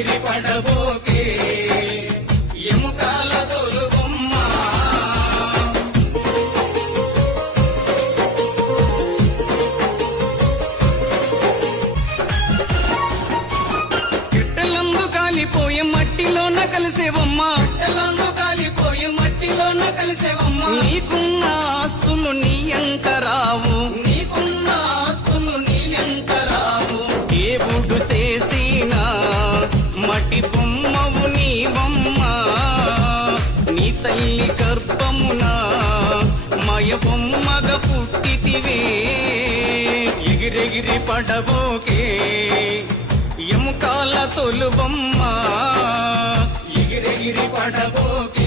ఎగిరెగిరి పడబోకే ఎముకాల తొలుబొమ్మ గిట్టలందు కాలిపోయే మట్టిలోన కలిసేవమ్మ గిట్టలందు కాలిపోయే మట్టిలోన కలిసేవమ్మ నీకున్న ఆస్తులు నీ అంకరావు నీకున్న ఆస్తులు నీ అంకరావు దేవుడు చేసిన మట్టి బొమ్మవు నీవమ్మ నీ తల్లి గర్భమున మయ బొమ్మగ పుట్టితివే ఎగిరెగిరి పడబోకే ఎముకాల తొలుబొమ్మ ఎగిరెగిరి పడబోకే